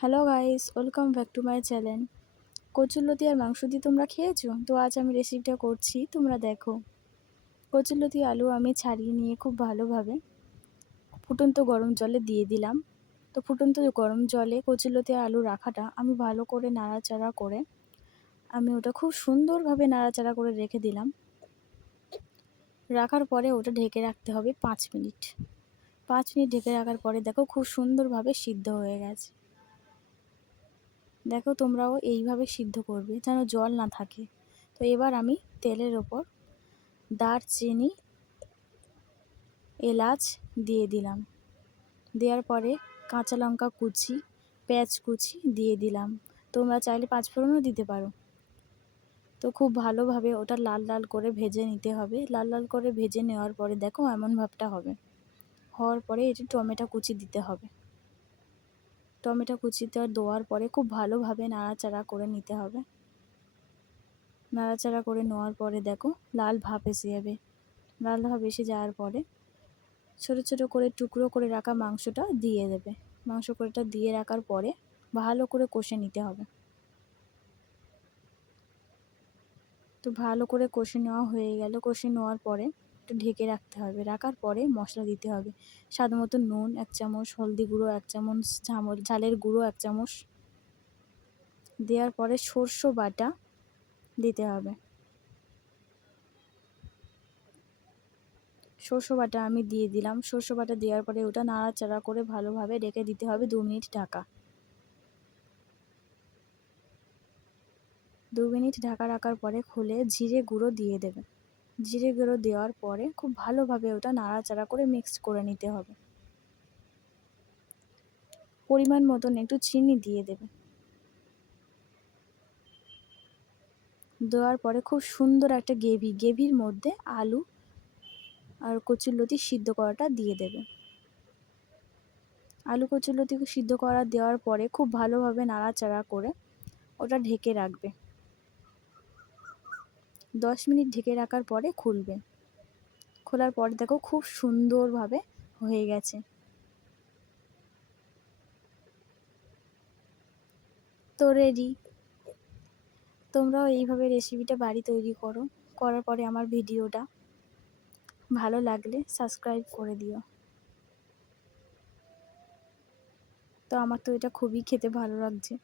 Hello guys, welcome back to my channel. কচুরলতি আর মাংস দিয়ে তোমরা খেয়েছো? তো আজ আমি রেসিপিটা করছি, তোমরা দেখো। কচুরলতি আলু আমি ছাড়িয়ে নিয়ে খুব ভালোভাবে ফুটন্ত গরম জলে দিয়ে দিলাম। তো ফুটন্ত গরম জলে কচুরলতি আর আলু রাখাটা আমি ভালো করে নাড়াচাড়া করে আমি ওটা খুব সুন্দরভাবে নাড়াচাড়া করে রেখে দিলাম। রাখার পরে ওটা ঢেকে রাখতে হবে 5 মিনিট। 5 মিনিট ঢেকে রাখার পরে দেখো খুব সুন্দরভাবে সিদ্ধ হয়ে গেছে। দেখো তোমরাও এইভাবে সিদ্ধ করবে যেন জল না থাকে। তো এবার আমি তেলের ওপর দারচিনি, এলাচ দিয়ে দিলাম। দেওয়ার পরে কাঁচা লঙ্কা কুচি, পেঁয়াজ কুচি দিয়ে দিলাম। তোমরা চাইলে পাঁচফোড়নও দিতে পারো। তো খুব ভালোভাবে ওটা লাল লাল করে ভেজে নিতে হবে। লাল লাল করে ভেজে নেওয়ার পরে দেখো এমন ভাবটা হবে। হওয়ার পরে এটি টমেটো কুচি দিতে হবে। টমেটো কুচিটা দেওয়ার পরে খুব ভালোভাবে নাড়াচাড়া করে নিতে হবে। নাড়াচাড়া করে নেওয়ার পরে দেখো লাল ভাব এসে যাবে। লাল ভাব এসে যাওয়ার পরে ছোটো ছোটো করে টুকরো করে রাখা মাংসটা দিয়ে দেবে। মাংস কড়াটা দিয়ে রাখার পরে ভালো করে কষে নিতে হবে। তো ভালো করে কষে নেওয়া হয়ে গেল। কষে নেওয়ার পরে একটু ঢেকে রাখতে হবে। রাখার পরে মশলা দিতে হবে। স্বাদ মতো নুন 1 চামচ, হলদি গুঁড়ো 1 চামচ, ঝালের গুঁড়ো 1 চামচ দেওয়ার পরে সরষে বাটা দিতে হবে। সরষে বাটা আমি দিয়ে দিলাম। সরষে বাটা দেওয়ার পরে ওটা নাড়াচাড়া করে ভালোভাবে রেখে দিতে হবে 2 মিনিট ঢাকা। 2 মিনিট ঢাকা রাখার পরে খুলে জিরে গুঁড়ো দিয়ে দেবে। জিরে গুঁড়ো দেওয়ার পরে খুব ভালোভাবে ওটা নাড়াচাড়া করে মিক্স করে নিতে হবে। পরিমাণ মতন একটু চিনি দিয়ে দেবে। দেওয়ার পরে খুব সুন্দর একটা গ্রেভির মধ্যে আলু আর কচুরলতি সিদ্ধ করাটা দিয়ে দেবে। আলু কচুরলতি সিদ্ধ করা দেওয়ার পরে খুব ভালোভাবে নাড়াচাড়া করে ওটা ঢেকে রাখবে। 10 মিনিট ঢেকে রাখার পরে খুলবে। খোলার পর দেখো খুব সুন্দরভাবে হয়ে গেছে। তো রেডি। তোমরাও এইভাবে রেসিপিটা বাড়ি তৈরি করো। করার পরে আমার ভিডিওটা ভালো লাগলে সাবস্ক্রাইব করে দিও। তো আমার তো এটা খুবই খেতে ভালো লাগছে।